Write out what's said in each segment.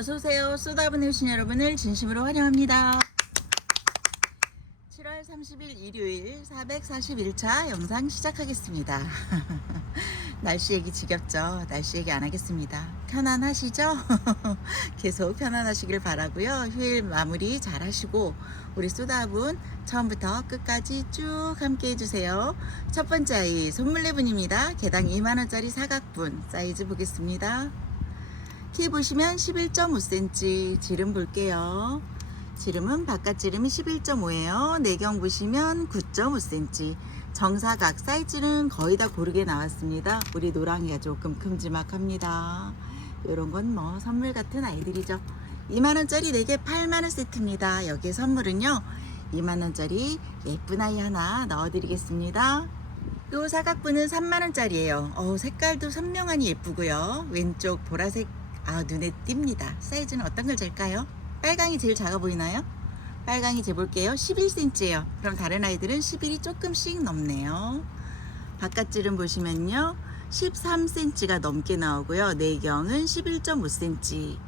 어서오세요. 쏟아보내 오신 여러분을 진심으로 환영합니다. 7월 30일 일요일 441차 영상 시작하겠습니다. 날씨 얘기 지겹죠? 날씨 얘기 안 하겠습니다. 편안하시죠? 계속 편안하시길 바라고요. 휴일 마무리 잘 하시고 우리 쏟아분 처음부터 끝까지 쭉 함께 해주세요. 첫 번째 아이 손물레분입니다. 개당 2만원짜리 사각분 사이즈 보겠습니다. 키 보시면 11.5cm 지름 볼게요. 지름은 바깥 지름이 11.5예요. 내경 보시면 9.5cm. 정사각 사이즈는 거의 다 고르게 나왔습니다. 우리 노랑이가 조금 큼지막합니다. 이런 건 뭐 선물 같은 아이들이죠. 2만원짜리 4개 8만원 세트입니다. 여기에 선물은요. 2만원짜리 예쁜 아이 하나 넣어드리겠습니다. 요 사각분은 3만원짜리예요. 어 색깔도 선명하니 예쁘고요. 왼쪽 보라색 아 눈에 띕니다. 사이즈는 어떤 걸 잴까요? 빨강이 제일 작아 보이나요? 빨강이 재볼게요. 11cm예요. 그럼 다른 아이들은 11이 조금씩 넘네요. 바깥줄은 보시면요. 13cm가 넘게 나오고요. 내경은 11.5cm.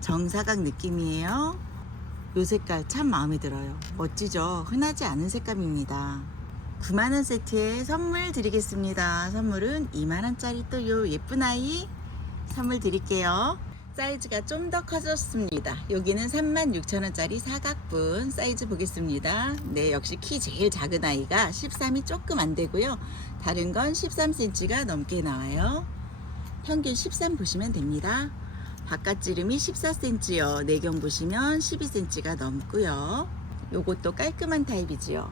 정사각 느낌이에요. 요 색깔 참 마음에 들어요. 멋지죠? 흔하지 않은 색감입니다. 9만원 세트에 선물 드리겠습니다. 선물은 2만원짜리 또 요 예쁜 아이 선물 드릴게요. 사이즈가 좀 더 커졌습니다. 여기는 36,000원짜리 사각분 사이즈 보겠습니다. 네, 역시 키 제일 작은 아이가 13이 조금 안 되고요. 다른 건 13cm가 넘게 나와요. 평균 13 보시면 됩니다. 바깥 지름이 14cm요. 내경 보시면 12cm가 넘고요. 요것도 깔끔한 타입이지요.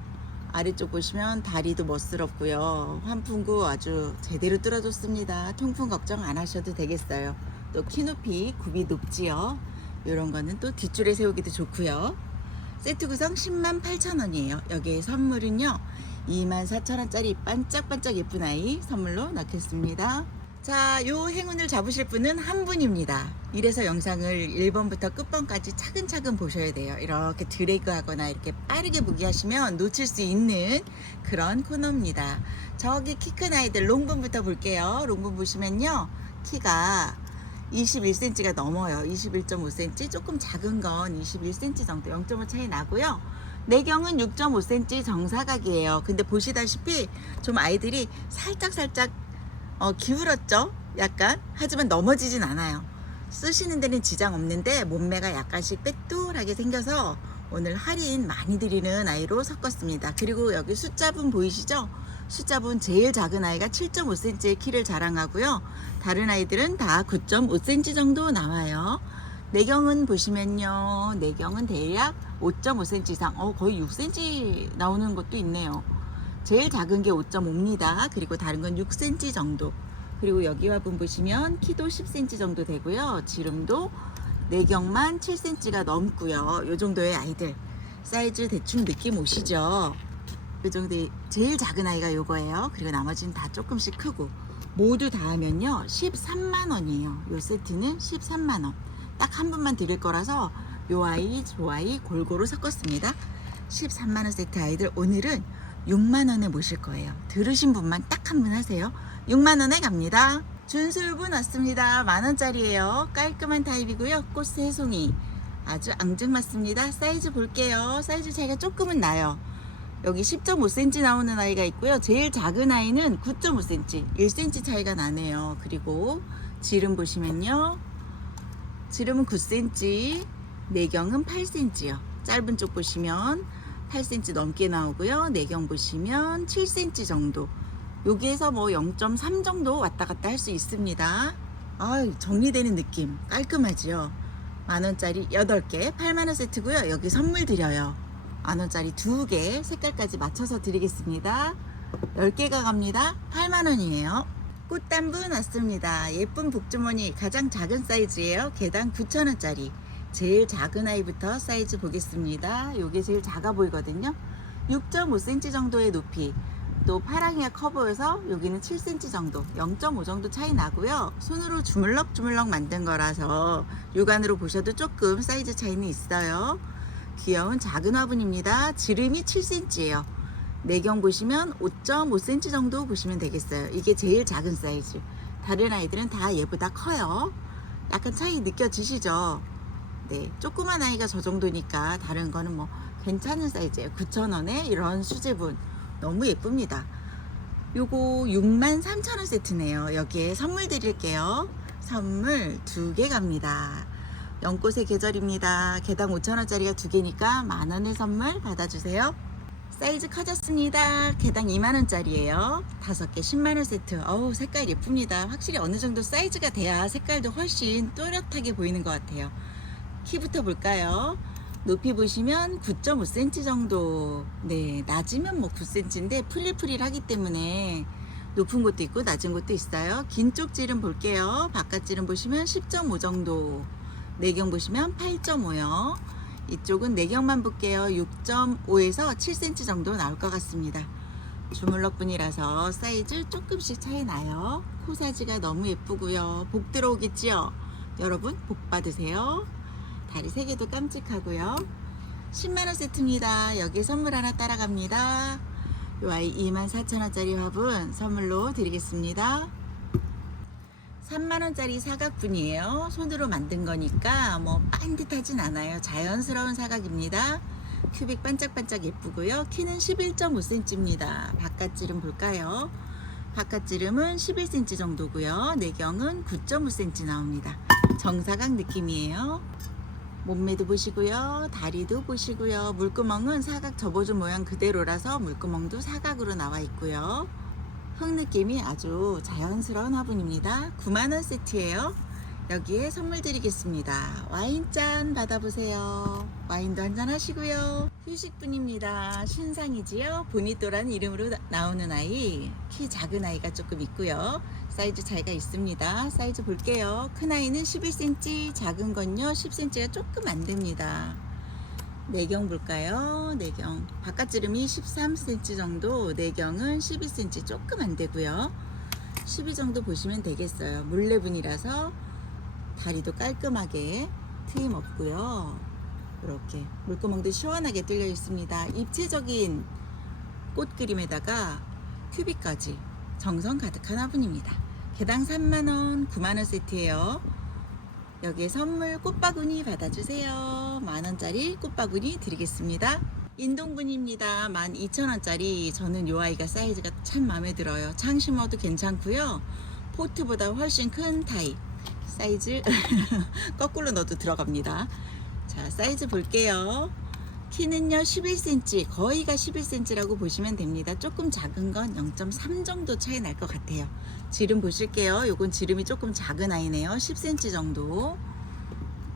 아래쪽 보시면 다리도 멋스럽고요. 환풍구 아주 제대로 뚫어줬습니다. 통풍 걱정 안 하셔도 되겠어요. 또 키높이 굽이 높지요. 이런 거는 또 뒷줄에 세우기도 좋고요. 세트 구성 10만 8천 원이에요. 여기에 선물은요. 2만 4천 원짜리 반짝반짝 예쁜 아이 선물로 넣겠습니다. 자, 요 행운을 잡으실 분은 한 분입니다. 이래서 영상을 1번부터 끝번까지 차근차근 보셔야 돼요. 이렇게 드래그 하거나 이렇게 빠르게 보기 하시면 놓칠 수 있는 그런 코너입니다. 저기 키 큰 아이들 롱분부터 볼게요. 롱분 보시면요. 키가 21cm가 넘어요. 21.5cm. 조금 작은 건 21cm 정도 0.5 차이 나고요. 내경은 6.5cm 정사각이에요. 근데 보시다시피 좀 아이들이 살짝살짝 어, 기울었죠? 약간. 하지만 넘어지진 않아요. 쓰시는 데는 지장 없는데 몸매가 약간씩 빼뚤하게 생겨서 오늘 할인 많이 드리는 아이로 섞었습니다. 그리고 여기 숫자분 보이시죠? 숫자분 제일 작은 아이가 7.5cm의 키를 자랑하고요. 다른 아이들은 다 9.5cm 정도 나와요. 내경은 보시면요. 내경은 대략 5.5cm 이상, 어, 거의 6cm 나오는 것도 있네요. 제일 작은 게 5.5입니다. 그리고 다른 건 6cm 정도. 그리고 여기와 분 보시면 키도 10cm 정도 되고요. 지름도 내경만 7cm가 넘고요. 요 정도의 아이들. 사이즈 대충 느낌 오시죠? 요 정도의 제일 작은 아이가 요거예요. 그리고 나머지는 다 조금씩 크고. 모두 다 하면요. 13만 원이에요. 요 세트는 13만 원. 딱 한 분만 드릴 거라서 요 아이, 저 아이 골고루 섞었습니다. 13만 원 세트 아이들 오늘은 6만 원에 모실 거예요. 들으신 분만 딱 한 분 하세요. 6만 원에 갑니다. 준수유분 왔습니다. 만 원짜리예요. 깔끔한 타입이고요. 꽃 세 송이 아주 앙증맞습니다. 사이즈 볼게요. 사이즈 차이가 조금은 나요. 여기 10.5cm 나오는 아이가 있고요. 제일 작은 아이는 9.5cm, 1cm 차이가 나네요. 그리고 지름 보시면요. 지름은 9cm, 내경은 8cm요. 짧은 쪽 보시면 8cm 넘게 나오고요. 내경 보시면 7cm 정도. 여기에서 뭐 0.3 정도 왔다 갔다 할 수 있습니다. 아, 정리되는 느낌. 깔끔하지요. 만원짜리 8개, 8만원 세트고요. 여기 선물 드려요. 만원짜리 2개, 색깔까지 맞춰서 드리겠습니다. 10개가 갑니다. 8만원이에요. 꽃단분 왔습니다. 예쁜 복주머니 가장 작은 사이즈예요. 개당 9,000원짜리. 제일 작은 아이부터 사이즈 보겠습니다. 요게 제일 작아 보이거든요. 6.5cm 정도의 높이. 또 파랑이가 커 보여서 여기는 7cm 정도, 0.5 정도 차이 나고요. 손으로 주물럭주물럭 만든 거라서 육안으로 보셔도 조금 사이즈 차이는 있어요. 귀여운 작은 화분입니다. 지름이 7cm예요. 내경 보시면 5.5cm 정도 보시면 되겠어요. 이게 제일 작은 사이즈. 다른 아이들은 다 얘보다 커요. 약간 차이 느껴지시죠? 네, 조그만 아이가 저 정도니까 다른 거는 뭐 괜찮은 사이즈예요. 9,000원에 이런 수제분 너무 예쁩니다. 요거 63,000원 세트네요. 여기에 선물 드릴게요. 선물 두 개 갑니다. 연꽃의 계절입니다. 개당 5,000원짜리가 두 개니까 만 원의 선물 받아주세요. 사이즈 커졌습니다. 개당 2만원짜리예요. 다섯 개 10만원 세트. 어우, 색깔 예쁩니다. 확실히 어느 정도 사이즈가 돼야 색깔도 훨씬 또렷하게 보이는 것 같아요. 키부터 볼까요? 높이 보시면 9.5cm 정도. 네, 낮으면 뭐 9cm인데 프릴프릴하기 때문에 높은 곳도 있고 낮은 곳도 있어요. 긴 쪽질은 볼게요. 바깥질은 보시면 10.5 정도. 내경 보시면 8.5요. 이쪽은 내경만 볼게요. 6.5에서 7cm 정도 나올 것 같습니다. 주물럭분이라서 사이즈 조금씩 차이 나요. 코사지가 너무 예쁘고요. 복 들어오겠지요? 여러분 복 받으세요. 다리 3개도 깜찍하고요. 10만원 세트입니다. 여기 선물 하나 따라갑니다. 요 아이 24,000원짜리 화분 선물로 드리겠습니다. 3만원짜리 사각분이에요. 손으로 만든 거니까 뭐 반듯하진 않아요. 자연스러운 사각입니다. 큐빅 반짝반짝 예쁘고요. 키는 11.5cm입니다. 바깥지름 볼까요? 바깥지름은 11cm 정도고요. 내경은 9.5cm 나옵니다. 정사각 느낌이에요. 몸매도 보시고요. 다리도 보시고요. 물구멍은 사각 접어준 모양 그대로라서 물구멍도 사각으로 나와 있고요. 흙 느낌이 아주 자연스러운 화분입니다. 9만원 세트예요. 여기에 선물 드리겠습니다. 와인잔 받아보세요. 와인도 한잔 하시고요. 휴식분입니다. 신상이지요. 보니또라는 이름으로 나- 나오는 아이. 키 작은 아이가 조금 있고요. 사이즈 차이가 있습니다. 사이즈 볼게요. 큰 아이는 11cm, 작은 건요 10cm가 조금 안 됩니다. 내경 볼까요? 내경 바깥지름이 13cm 정도, 내경은 12cm 조금 안 되고요. 12 정도 보시면 되겠어요. 물레분이라서 다리도 깔끔하게 트임 없고요. 이렇게 물구멍도 시원하게 뚫려 있습니다. 입체적인 꽃 그림에다가 큐빅까지 정성 가득한 화분입니다. 개당 3만원, 9만원 세트예요. 여기에 선물 꽃바구니 받아주세요. 만원짜리 꽃바구니 드리겠습니다. 인동분입니다. 12,000원짜리. 저는 요 아이가 사이즈가 참 마음에 들어요. 창 심어도 괜찮고요. 포트보다 훨씬 큰 타입. 사이즈 거꾸로 넣어도 들어갑니다. 자, 사이즈 볼게요. 키는요 11cm 거의가 11cm라고 보시면 됩니다 조금 작은 건 0.3 정도 차이 날 것 같아요 지름 보실게요. 요건 지름이 조금 작은 아이네요. 10cm 정도.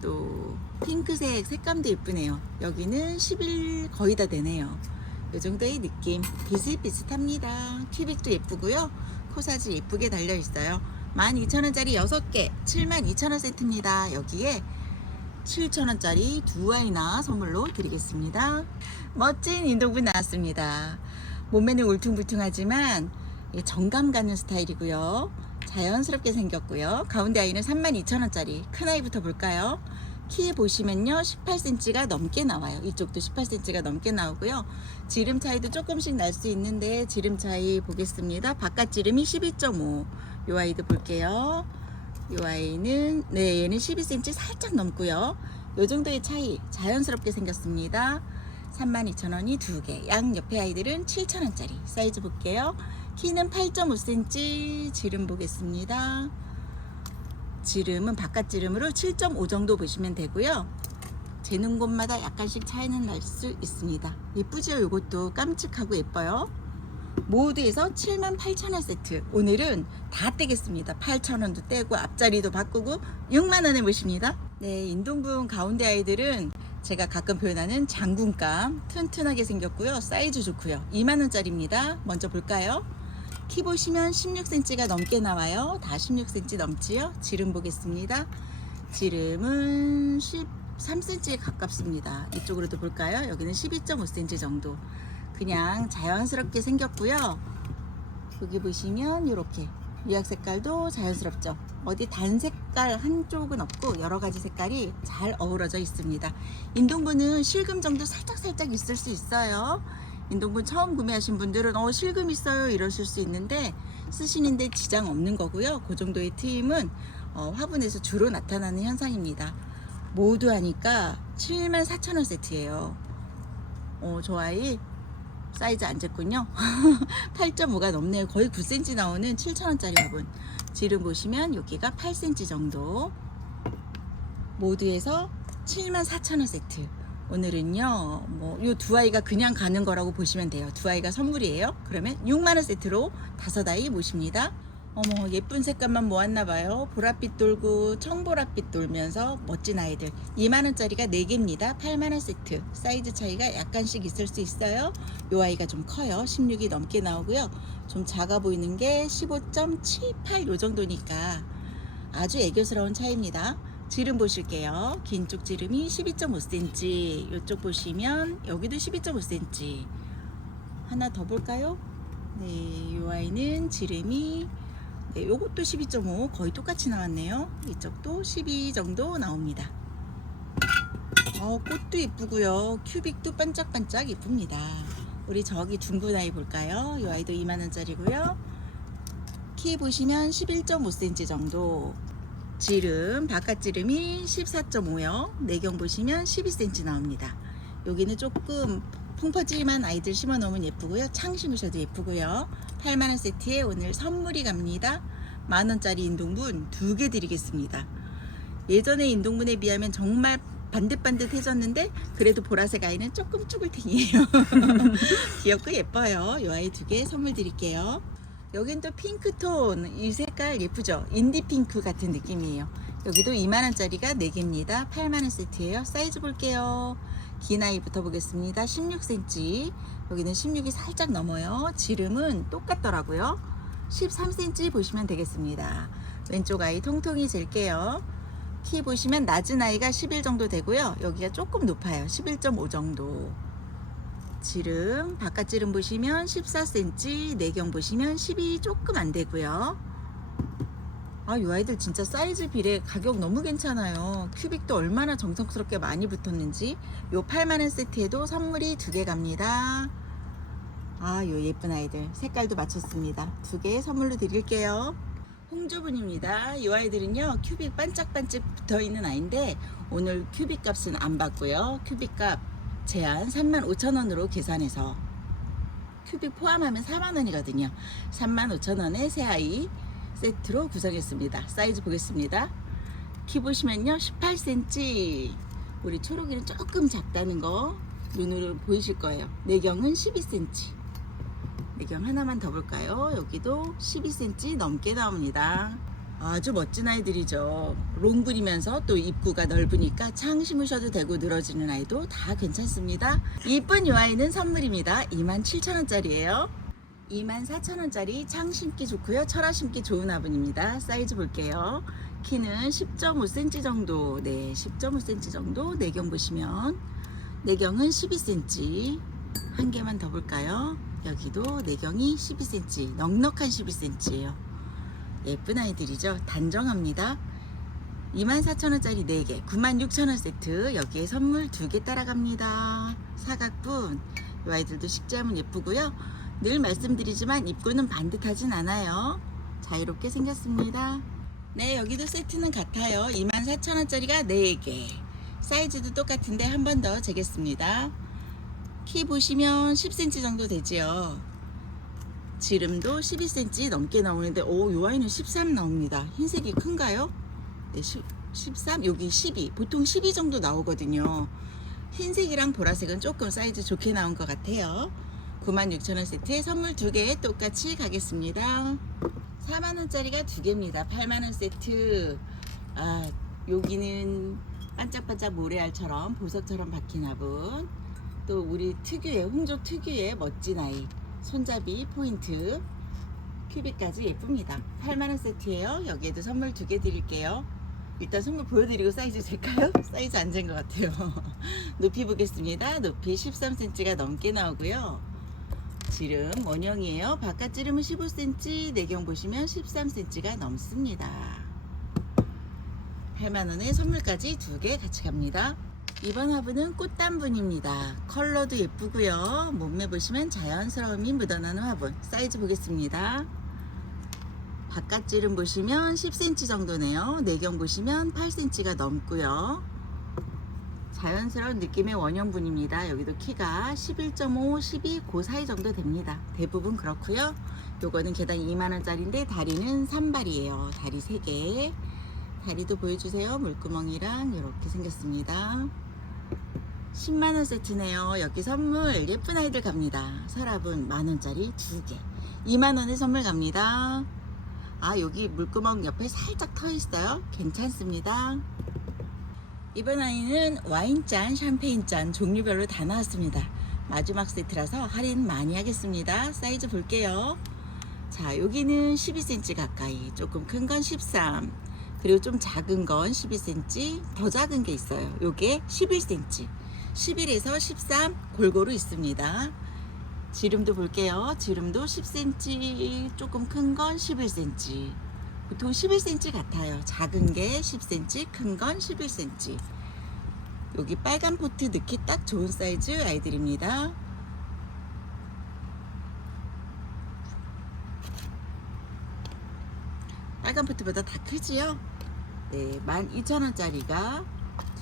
또 핑크색 색감도 예쁘네요. 여기는 11 거의 다 되네요. 요 정도의 느낌. 비슷비슷합니다. 큐빅도 예쁘고요. 코사지 예쁘게 달려 있어요. 12,000원짜리 6개. 72,000원 세트입니다. 여기에 7,000원짜리 두 아이나 선물로 드리겠습니다. 멋진 인동분 나왔습니다. 몸매는 울퉁불퉁하지만 이 정감 가는 스타일이고요. 자연스럽게 생겼고요. 가운데 아이는 32,000원짜리 큰 아이부터 볼까요? 키 보시면요 18cm가 넘게 나와요. 이쪽도 18cm가 넘게 나오고요. 지름 차이도 조금씩 날 수 있는데 지름 차이 보겠습니다. 바깥 지름이 12.5. 요 아이도 볼게요. 이 아이는 네 얘는 12cm 살짝 넘고요. 요 정도의 차이 자연스럽게 생겼습니다. 32,000원이 두 개. 양 옆에 아이들은 7,000원짜리. 사이즈 볼게요. 키는 8.5cm. 지름 보겠습니다. 지름은 바깥 지름으로 7.5 정도 보시면 되고요. 재는 곳마다 약간씩 차이는 날 수 있습니다. 예쁘죠? 이것도 깜찍하고 예뻐요. 모두에서 78,000원 세트. 오늘은 다 떼겠습니다. 8,000원도 떼고 앞자리도 바꾸고 6만원에 모십니다. 네, 인동분 가운데 아이들은 제가 가끔 표현하는 장군감 튼튼하게 생겼고요. 사이즈 좋고요. 2만원짜리입니다. 먼저 볼까요? 키 보시면 16cm가 넘게 나와요. 다 16cm 넘지요. 지름 보겠습니다. 지름은 13cm에 가깝습니다. 이쪽으로도 볼까요? 여기는 12.5cm 정도. 그냥 자연스럽게 생겼고요. 여기 보시면 이렇게 위약 색깔도 자연스럽죠. 어디 단 색깔 한쪽은 없고 여러 가지 색깔이 잘 어우러져 있습니다. 인동분은 실금 정도 살짝 살짝 있을 수 있어요. 인동분 처음 구매하신 분들은 어 실금 있어요 이러실 수 있는데 쓰시는데 지장 없는 거고요. 그 정도의 트임은 어, 화분에서 주로 나타나는 현상입니다. 모두 하니까 74,000원 세트예요. 어, 저 아이 사이즈 안 쟀군요. 8.5가 넘네요. 거의 9cm 나오는 7,000원짜리 화분. 지름 보시면 여기가 8cm 정도. 모두에서 74,000원 세트. 오늘은요, 뭐, 요 두 아이가 그냥 가는 거라고 보시면 돼요. 두 아이가 선물이에요. 그러면 6만원 세트로 다섯 아이 모십니다. 어머, 예쁜 색감만 모았나봐요. 보랏빛 돌고, 청보랏빛 돌면서 멋진 아이들. 2만원짜리가 4개입니다. 8만원 세트. 사이즈 차이가 약간씩 있을 수 있어요. 요 아이가 좀 커요. 16이 넘게 나오고요. 좀 작아 보이는 게 15.78 요 정도니까 아주 애교스러운 차이입니다. 지름 보실게요. 긴 쪽 지름이 12.5cm. 이쪽 보시면 여기도 12.5cm. 하나 더 볼까요? 네, 이 아이는 지름이 네, 요것도 12.5 거의 똑같이 나왔네요. 이쪽도 12 정도 나옵니다. 어, 꽃도 이쁘고요. 큐빅도 반짝반짝 이쁩니다. 우리 저기 둥근 아이 볼까요? 이 아이도 2만 원짜리고요. 키 보시면 11.5cm 정도. 지름 바깥 지름이 14.5요. 내경 보시면 12cm 나옵니다. 여기는 조금 펑퍼짐한 아이들 심어 놓으면 예쁘고요. 창 심으셔도 예쁘고요. 8만 원 세트에 오늘 선물이 갑니다. 만 원짜리 인동분 두 개 드리겠습니다. 예전의 인동분에 비하면 정말 반듯반듯해졌는데 그래도 보라색 아이는 조금 쭈글탱이에요. 귀엽고 예뻐요. 이 아이 두 개 선물 드릴게요. 여긴 또 핑크톤 이 색깔 예쁘죠? 인디 핑크 같은 느낌이에요. 여기도 2만원짜리가 4개입니다. 8만원 세트예요. 사이즈 볼게요. 긴 아이부터 보겠습니다. 16cm. 여기는 16이 살짝 넘어요. 지름은 똑같더라고요. 13cm 보시면 되겠습니다. 왼쪽 아이 통통이 잴게요. 키 보시면 낮은 아이가 11 정도 되고요. 여기가 조금 높아요. 11.5 정도. 지름 바깥 지름 보시면 14cm, 내경 보시면 12 조금 안 되고요. 아, 이 아이들 진짜 사이즈 비례 가격 너무 괜찮아요. 큐빅도 얼마나 정성스럽게 많이 붙었는지. 요 8만원 세트에도 선물이 두 개 갑니다. 아, 요 예쁜 아이들. 색깔도 맞췄습니다. 두 개 선물로 드릴게요. 홍조분입니다. 이 아이들은요, 큐빅 반짝반짝 붙어 있는 아이인데, 오늘 큐빅 값은 안 받고요. 큐빅 값 제한 35,000원으로 계산해서 큐빅 포함하면 4만원이거든요. 35,000원에 새 아이 세트로 구성했습니다. 사이즈 보겠습니다. 키 보시면요, 18cm. 우리 초록이는 조금 작다는 거 눈으로 보이실 거예요. 내경은 12cm. 내경 하나만 더 볼까요? 여기도 12cm 넘게 나옵니다. 아주 멋진 아이들이죠. 롱불이면서 또 입구가 넓으니까 창 심으셔도 되고 늘어지는 아이도 다 괜찮습니다. 이쁜 이 아이는 선물입니다. 27,000원짜리예요. 24,000원짜리 창 심기 좋고요. 철화 심기 좋은 화분입니다. 사이즈 볼게요. 키는 10.5cm 정도. 네, 10.5cm 정도. 내경 보시면 내경은 12cm. 한 개만 더 볼까요? 여기도 내경이 12cm. 넉넉한 12cm예요. 예쁜 아이들이죠. 단정합니다. 24,000원짜리 4개, 96,000원 세트. 여기에 선물 2개 따라갑니다. 사각분. 이 아이들도 식재하면 예쁘고요. 늘 말씀드리지만 입구는 반듯하진 않아요. 자유롭게 생겼습니다. 네, 여기도 세트는 같아요. 24,000원짜리가 4개. 사이즈도 똑같은데 한 번 더 재겠습니다. 키 보시면 10cm 정도 되지요. 지름도 12cm 넘게 나오는데 오, 요 아이는 13 나옵니다. 흰색이 큰가요? 네, 10, 13, 여기 12. 보통 12 정도 나오거든요. 흰색이랑 보라색은 조금 사이즈 좋게 나온 것 같아요. 96,000원 세트에 선물 2개 똑같이 가겠습니다. 4만원짜리가 2개입니다. 8만원 세트. 아, 여기는 반짝반짝 모래알처럼 보석처럼 박힌 화분. 또 우리 특유의, 홍조 특유의 멋진 아이. 손잡이 포인트 큐빅까지 예쁩니다. 8만원 세트예요. 여기에도 선물 두 개 드릴게요. 일단 선물 보여드리고 사이즈 될까요? 사이즈 안 잰 것 같아요. 높이 보겠습니다. 높이 13cm가 넘게 나오고요. 지름 원형이에요. 바깥 지름은 15cm 내경 보시면 13cm가 넘습니다. 8만원에 선물까지 두 개 같이 갑니다 이번 화분은 꽃단분입니다. 컬러도 예쁘고요. 몸매 보시면 자연스러움이 묻어나는 화분. 사이즈 보겠습니다. 바깥 지름 보시면 10cm 정도네요. 내경 보시면 8cm가 넘고요. 자연스러운 느낌의 원형분입니다. 여기도 키가 11.5, 12, 그 사이 정도 됩니다. 대부분 그렇고요. 요거는 개당 2만원짜리인데 다리는 산발이에요. 다리 3개. 다리도 보여주세요. 물구멍이랑 이렇게 생겼습니다. 10만원 세트네요. 여기 선물 예쁜 아이들 갑니다. 서랍은 만원짜리 2개. 2만원에 선물 갑니다. 아, 여기 물구멍 옆에 살짝 터 있어요. 괜찮습니다. 이번 아이는 와인잔, 샴페인잔 종류별로 다 나왔습니다. 마지막 세트라서 할인 많이 하겠습니다. 사이즈 볼게요. 자, 여기는 12cm 가까이, 조금 큰 건 13, 그리고 좀 작은 건 12cm, 더 작은 게 있어요. 요게 11cm, 11에서 13 골고루 있습니다. 지름도 볼게요. 지름도 10cm, 조금 큰 건 11cm. 보통 11cm 같아요. 작은 게 10cm, 큰 건 11cm. 여기 빨간 포트 넣기 딱 좋은 사이즈 아이들입니다. 빨간 포트보다 다 크지요? 네, 12,000원짜리가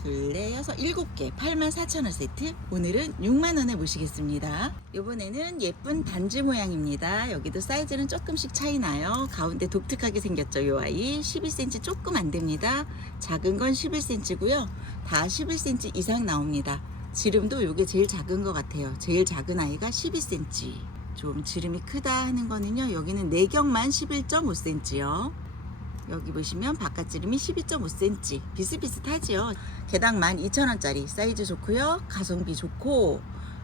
둘레 여섯 일곱 개 84,000원 세트. 오늘은 6만원에 모시겠습니다. 이번에는 예쁜 반지 모양입니다. 여기도 사이즈는 조금씩 차이 나요. 가운데 독특하게 생겼죠 이 아이. 12cm 조금 안됩니다. 작은 건 11cm고요. 다 11cm 이상 나옵니다. 지름도 요게 제일 작은 것 같아요. 제일 작은 아이가 12cm 좀 지름이 크다 하는 거는요 여기는 내경만 11.5cm요 여기 보시면 바깥 지름이 12.5cm 비슷비슷하지요. 개당 12,000원짜리 사이즈 좋고요. 가성비 좋고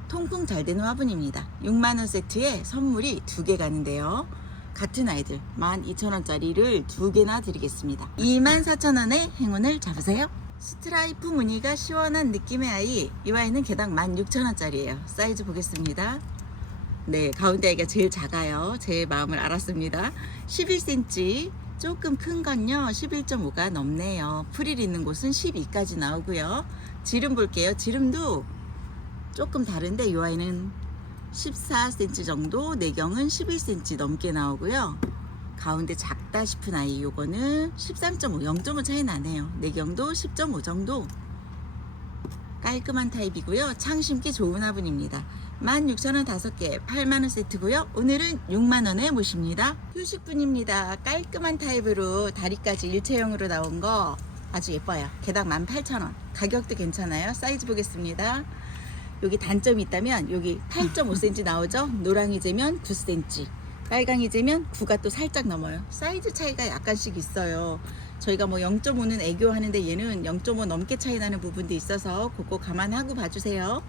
통풍 잘 되는 화분입니다. 6만원 세트에 선물이 두 개 가는데요. 같은 아이들 12,000원짜리를 두 개나 드리겠습니다. 24,000원에 행운을 잡으세요. 스트라이프 무늬가 시원한 느낌의 아이. 이 아이는 개당 16,000원짜리예요. 사이즈 보겠습니다. 네 가운데 아이가 제일 작아요. 제 마음을 알았습니다. 11cm 조금 큰 건요 11.5가 넘네요. 프릴 있는 곳은 12까지 나오고요. 지름 볼게요. 지름도 조금 다른데 이 아이는 14cm 정도 내경은 11cm 넘게 나오고요. 가운데 작다 싶은 아이 요거는 13.5 0.5 차이 나네요. 내경도 10.5 정도 깔끔한 타입이고요. 창 심기 좋은 화분입니다 16,000원 5개 8만원 세트고요. 오늘은 6만원에 모십니다. 휴식분입니다. 깔끔한 타입으로 다리까지 일체형으로 나온 거 아주 예뻐요. 개당 18,000원. 가격도 괜찮아요. 사이즈 보겠습니다. 여기 단점이 있다면 여기 8.5cm 나오죠? 노랑이 재면 9cm 빨강이 재면 9가 또 살짝 넘어요. 사이즈 차이가 약간씩 있어요. 저희가 뭐 0.5는 애교 하는데 얘는 0.5 넘게 차이 나는 부분도 있어서 그거 감안하고 봐주세요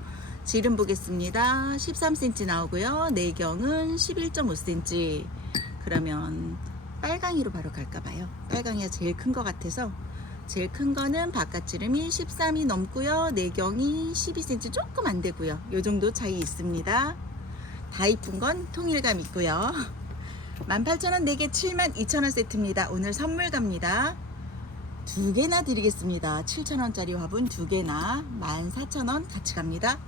지름 보겠습니다. 13cm 나오고요. 내경은 11.5cm 그러면 빨강이로 바로 갈까봐요. 빨강이가 제일 큰 것 같아서. 제일 큰 거는 바깥 지름이 13이 넘고요. 내경이 12cm 조금 안 되고요. 요 정도 차이 있습니다. 다 이쁜 건 통일감 있고요. 18,000원 4개 72,000원 세트입니다. 오늘 선물 갑니다. 두 개나 드리겠습니다. 7,000원짜리 화분 두 개나. 14,000원 같이 갑니다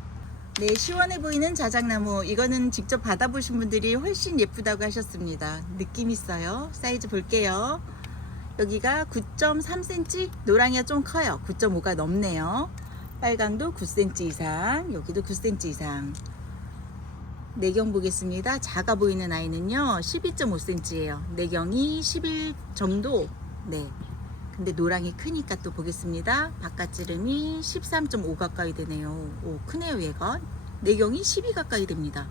네, 시원해 보이는 자작나무. 이거는 직접 받아보신 분들이 훨씬 예쁘다고 하셨습니다. 느낌 있어요. 사이즈 볼게요. 여기가 9.3cm, 노랑이가 좀 커요. 9.5가 넘네요. 빨강도 9cm 이상, 여기도 9cm 이상. 내경 보겠습니다. 작아 보이는 아이는요, 12.5cm예요. 내경이 11 정도. 네. 근데 노랑이 크니까 또 보겠습니다. 바깥 지름이 13.5 가까이 되네요. 오, 크네요, 얘가. 내경이 12 가까이 됩니다.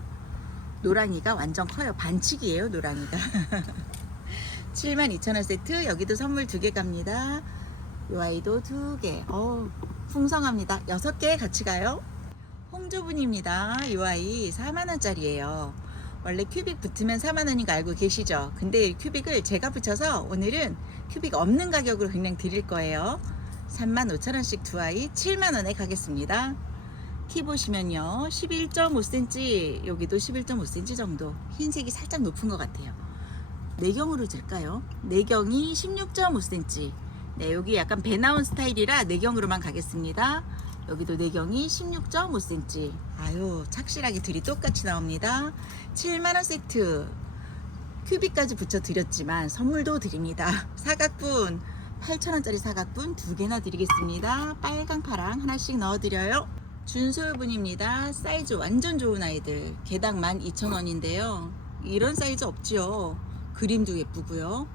노랑이가 완전 커요. 반칙이에요, 노랑이가. 72,000원 세트. 여기도 선물 두 개 갑니다. 이 아이도 두 개. 어 풍성합니다. 여섯 개 같이 가요. 홍조분입니다. 이 아이 4만원짜리예요. 원래 큐빅 붙으면 4만원인 거 알고 계시죠? 근데 큐빅을 제가 붙여서 오늘은 큐빅 없는 가격으로 그냥 드릴 거예요. 35,000원씩 두 아이 7만원에 가겠습니다. 키 보시면요. 11.5cm, 여기도 11.5cm 정도. 흰색이 살짝 높은 것 같아요. 내경으로 들까요? 내경이 16.5cm. 네, 여기 약간 배 나온 스타일이라 내경으로만 가겠습니다. 여기도 내경이 16.5cm. 아유, 착실하게 둘이 똑같이 나옵니다. 7만원 세트. 큐빅까지 붙여 드렸지만 선물도 드립니다. 사각분 8,000원짜리 사각분 두 개나 드리겠습니다. 빨강, 파랑 하나씩 넣어 드려요. 준소유분입니다. 사이즈 완전 좋은 아이들. 개당 12,000원인데요. 이런 사이즈 없지요. 그림도 예쁘고요.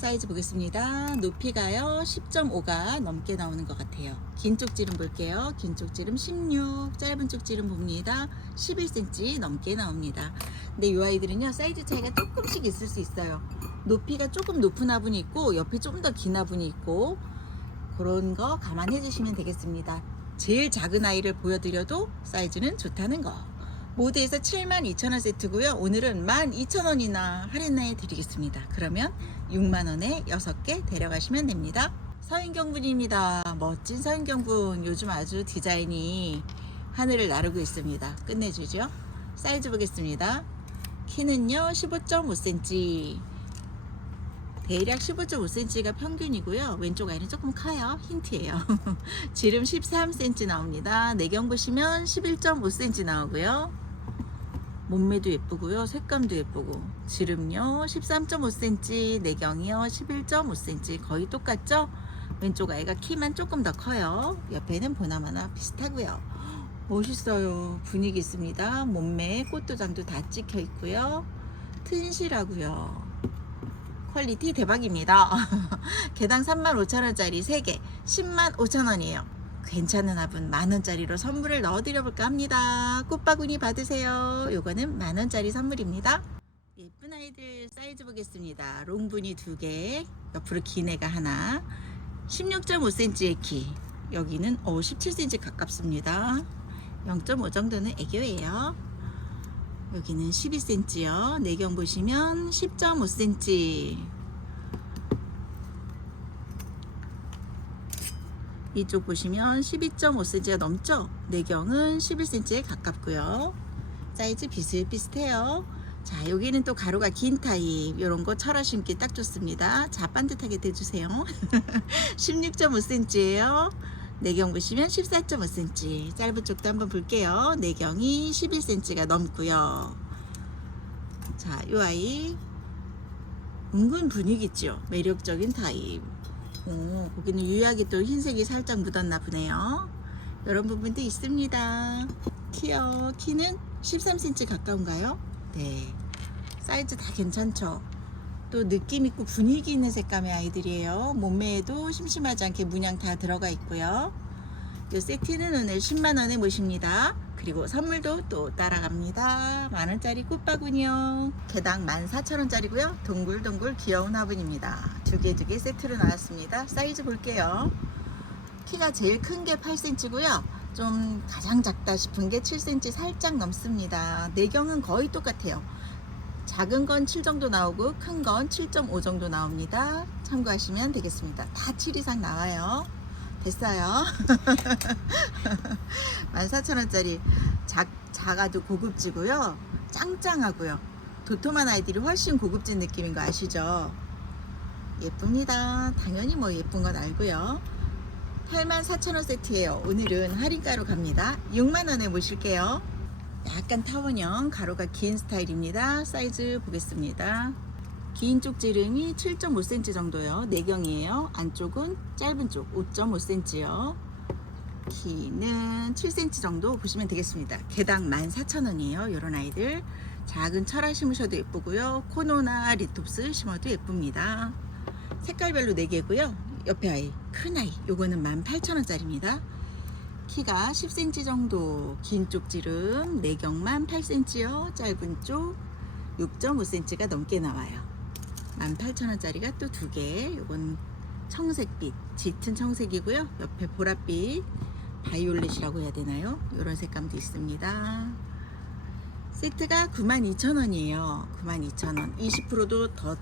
사이즈 보겠습니다. 높이가요 10.5가 넘게 나오는 것 같아요. 긴 쪽지름 볼게요. 긴 쪽지름 16, 짧은 쪽지름 봅니다. 11cm 넘게 나옵니다. 근데 이 아이들은요 사이즈 차이가 조금씩 있을 수 있어요. 높이가 조금 높은 화분이 있고 옆에 좀더 긴 화분이 있고 그런 거 감안해 주시면 되겠습니다. 제일 작은 아이를 보여드려도 사이즈는 좋다는 거. 모두에서 72,000원 세트고요. 오늘은 12,000원이나 할인해 드리겠습니다. 그러면 6만원에 6개 데려가시면 됩니다. 서인경분입니다. 멋진 서인경분. 요즘 아주 디자인이 하늘을 나르고 있습니다. 끝내주죠. 사이즈 보겠습니다. 키는요 15.5cm. 대략 15.5cm가 평균이고요. 왼쪽 아이는 조금 커요. 힌트예요. 지름 13cm 나옵니다. 내경 보시면 11.5cm 나오고요. 몸매도 예쁘고요. 색감도 예쁘고. 지름요 13.5cm, 내경이요 11.5cm. 거의 똑같죠? 왼쪽 아이가 키만 조금 더 커요. 옆에는 보나마나 비슷하고요. 멋있어요. 분위기 있습니다. 몸매, 꽃도장도 다 찍혀 있고요. 튼실하고요. 퀄리티 대박입니다. 개당 35,000원짜리 3개 10만 5천원이에요. 괜찮은 화분 만원짜리로 선물을 넣어드려볼까 합니다. 꽃바구니 받으세요. 요거는 만원짜리 선물입니다. 예쁜 아이들 사이즈 보겠습니다. 롱분이 2개, 옆으로 긴 애가 하나, 16.5cm의 키. 여기는 어, 17cm 가깝습니다. 0.5 정도는 애교예요. 여기는 12cm요. 내경 보시면 10.5cm. 이쪽 보시면 12.5cm가 넘죠? 내경은 11cm에 가깝고요. 사이즈 비슷비슷해요. 자, 여기는 또 가루가 긴 타입. 이런 거 철화 심기 딱 좋습니다. 자, 반듯하게 대주세요. 16.5cm예요. 내경 보시면 14.5cm. 짧은 쪽도 한번 볼게요. 내경이 11cm가 넘고요. 자, 이 아이 은근 분위기 있죠. 매력적인 타입. 오, 거기는 유약이 또 흰색이 살짝 묻었나 보네요. 이런 부분도 있습니다. 키요. 키는 13cm 가까운가요? 네. 사이즈 다 괜찮죠? 또 느낌 있고 분위기 있는 색감의 아이들이에요. 몸매에도 심심하지 않게 문양 다 들어가 있고요. 이 세트는 오늘 10만원에 모십니다. 그리고 선물도 또 따라갑니다. 만원짜리 꽃바구니요. 개당 14,000원짜리고요. 동글동글 귀여운 화분입니다. 두 개 두 개 세트로 나왔습니다. 사이즈 볼게요. 키가 제일 큰 게 8cm고요. 좀 가장 작다 싶은 게 7cm 살짝 넘습니다. 내경은 거의 똑같아요. 작은 건 7 정도 나오고 큰 건 7.5 정도 나옵니다. 참고하시면 되겠습니다. 다 7 이상 나와요. 됐어요. 14,000원짜리 작, 작아도 고급지고요. 짱짱하고요. 도톰한 아이들이 훨씬 고급진 느낌인 거 아시죠? 예쁩니다. 당연히 뭐 예쁜 건 알고요. 84,000원 세트예요. 오늘은 할인가로 갑니다. 6만원에 모실게요. 약간 타원형 가로가 긴 스타일입니다. 사이즈 보겠습니다. 긴 쪽 지름이 7.5cm 정도요. 내경이에요. 안쪽은 짧은 쪽 5.5cm요. 키는 7cm 정도 보시면 되겠습니다. 개당 14,000원이에요. 이런 아이들. 작은 철화 심으셔도 예쁘고요. 코노나 리톱스 심어도 예쁩니다. 색깔별로 4개고요. 옆에 아이, 큰 아이. 요거는 18,000원짜리입니다. 키가 10cm 정도, 긴 쪽 지름, 내경만 8cm요. 짧은 쪽 6.5cm가 넘게 나와요. 18,000원짜리가 또 두 개. 요건 청색빛, 짙은 청색이고요. 옆에 보랏빛, 바이올렛이라고 해야 되나요? 이런 색감도 있습니다. 세트가 92,000원이에요. 92,000원. 20%도 더,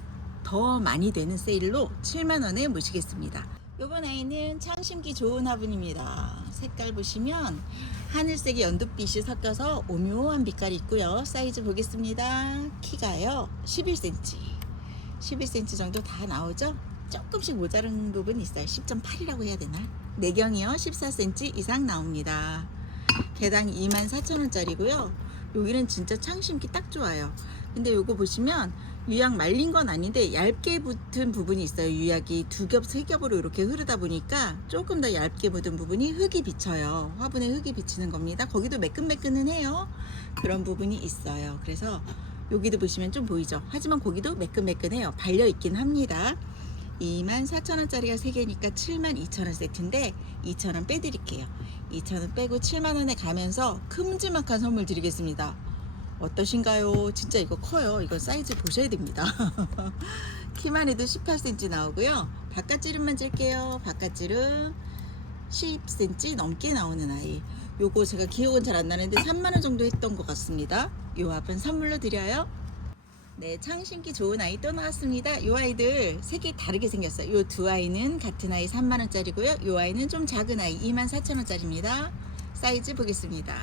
더 많이 되는 세일로 7만원에 모시겠습니다. 요번 아이는 창심기 좋은 화분입니다. 색깔 보시면 하늘색의 연두빛이 섞여서 오묘한 빛깔이 있고요. 사이즈 보겠습니다. 키가요 11cm. 11cm 정도 다 나오죠? 조금씩 모자른 부분 있어요. 10.8이라고 해야 되나? 내경이요 14cm 이상 나옵니다. 개당 24,000원짜리고요. 여기는 진짜 창심기 딱 좋아요. 근데 요거 보시면 유약 말린 건 아닌데 얇게 붙은 부분이 있어요. 유약이 두 겹, 세 겹으로 이렇게 흐르다 보니까 조금 더 얇게 묻은 부분이 흙이 비쳐요. 화분에 흙이 비치는 겁니다. 거기도 매끈매끈은 해요. 그런 부분이 있어요. 그래서 여기도 보시면 좀 보이죠. 하지만 거기도 매끈매끈해요. 발려 있긴 합니다. 24,000원짜리가 3개니까 72,000원 세트인데 2,000원 빼드릴게요. 2,000원 빼고 7만원에 가면서 큼지막한 선물 드리겠습니다. 어떠신가요? 진짜 이거 커요. 이거 사이즈 보셔야 됩니다. 키만 해도 18cm 나오고요. 바깥지름만 찔게요. 바깥지름 10cm 넘게 나오는 아이. 요거 제가 기억은 잘 안 나는데 3만원 정도 했던 것 같습니다. 요 앞은 선물로 드려요. 네, 창신기 좋은 아이 또 나왔습니다. 요 아이들 색이 다르게 생겼어요. 요 두 아이는 같은 아이 3만원짜리고요. 요 아이는 좀 작은 아이 24,000원짜리입니다. 사이즈 보겠습니다.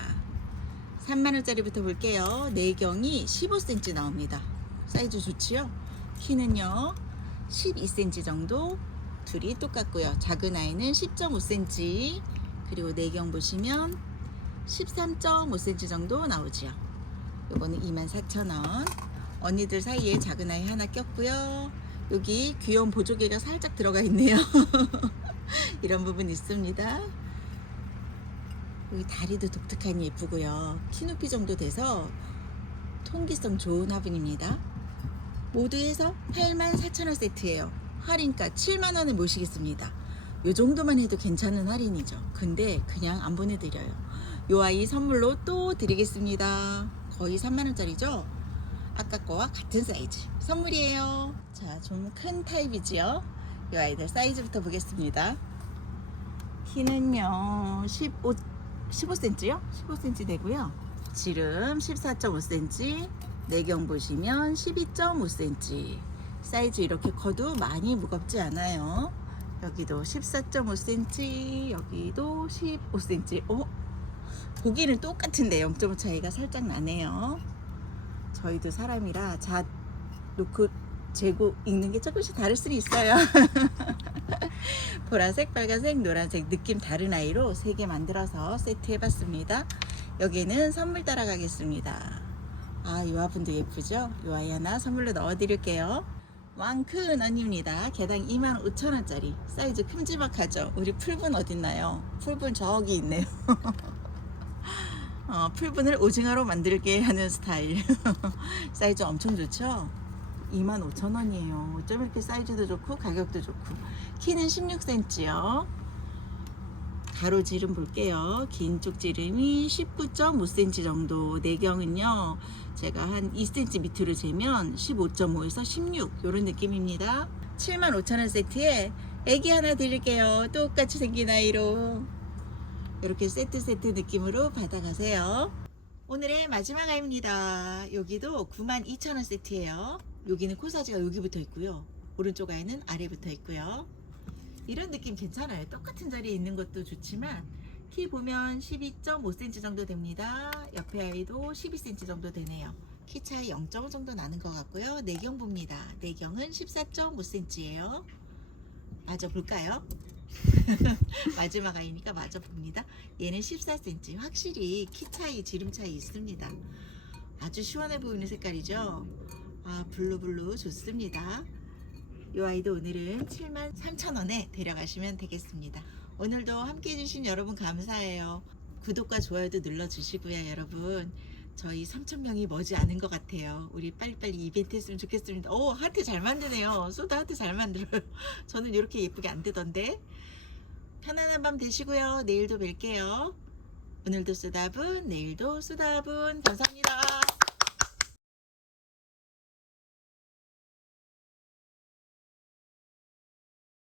3만원짜리부터 볼게요. 내경이 15cm 나옵니다. 사이즈 좋지요? 키는요, 12cm 정도. 둘이 똑같고요. 작은 아이는 10.5cm. 그리고 내경 보시면 13.5cm 정도 나오지요. 요거는 24,000원. 언니들 사이에 작은 아이 하나 꼈고요. 여기 귀여운 보조개가 살짝 들어가 있네요. 이런 부분 있습니다. 여기 다리도 독특하니 예쁘고요. 키 높이 정도 돼서 통기성 좋은 화분입니다. 모두 해서 84,000원 세트예요. 할인가 7만원에 모시겠습니다. 요 정도만 해도 괜찮은 할인이죠. 근데 그냥 안 보내드려요. 요 아이 선물로 또 드리겠습니다. 거의 3만원짜리죠? 아까 거와 같은 사이즈. 선물이에요. 자, 좀 큰 타입이지요? 요 아이들 사이즈부터 보겠습니다. 키는요, 15, 15cm요? 15cm 되고요. 지름 14.5cm, 내경 보시면 12.5cm. 사이즈 이렇게 커도 많이 무겁지 않아요. 여기도 14.5cm, 여기도 15cm. 어? 보기는 똑같은데 0.5 차이가 살짝 나네요. 저희도 사람이라 자 놓고 재고 읽는 게 조금씩 다를 수는 있어요. 보라색, 빨간색, 노란색 느낌 다른 아이로 세 개 만들어서 세트 해봤습니다. 여기는 선물 따라가겠습니다. 아, 이 화분도 예쁘죠? 이 아이 하나 선물로 넣어드릴게요. 왕큰 언니입니다. 개당 25,000원짜리. 사이즈 큼지막하죠? 우리 풀분 어딨나요? 풀분 저기 있네요. 어, 풀분을 오징어로 만들게 하는 스타일. 사이즈 엄청 좋죠? 25,000원이에요. 어쩜 이렇게 사이즈도 좋고 가격도 좋고. 키는 16cm요. 가로지름 볼게요. 긴 쪽 지름이 19.5cm 정도. 내경은요. 제가 한 2cm 밑으로 재면 15.5에서 16 이런 느낌입니다. 75,000원 세트에 애기 하나 드릴게요. 똑같이 생긴 아이로. 이렇게 세트 세트 느낌으로 받아가세요. 오늘의 마지막 아이입니다. 여기도 92,000원 세트예요. 여기는 코사지가 여기 붙어 있고요. 오른쪽 아이는 아래 붙어 있고요. 이런 느낌 괜찮아요. 똑같은 자리에 있는 것도 좋지만 키 보면 12.5cm 정도 됩니다. 옆에 아이도 12cm 정도 되네요. 키 차이 0.5 정도 나는 것 같고요. 내경 봅니다. 내경은 14.5cm예요. 맞아 볼까요? 마지막 아이니까 맞아 봅니다. 얘는 14cm. 확실히 키 차이, 지름 차이 있습니다. 아주 시원해 보이는 색깔이죠. 아 블루블루 좋습니다. 이 아이도 오늘은 73,000원에 데려가시면 되겠습니다. 오늘도 함께 해주신 여러분 감사해요. 구독과 좋아요도 눌러주시고요, 여러분. 저희 3,000명이 머지 않은 것 같아요. 우리 빨리빨리 이벤트 했으면 좋겠습니다. 오, 하트 잘 만드네요. 소다 하트 잘 만들어요. 저는 이렇게 예쁘게 안 되던데. 편안한 밤 되시고요. 내일도 뵐게요. 오늘도 쓰다분, 내일도 쓰다분. 감사합니다.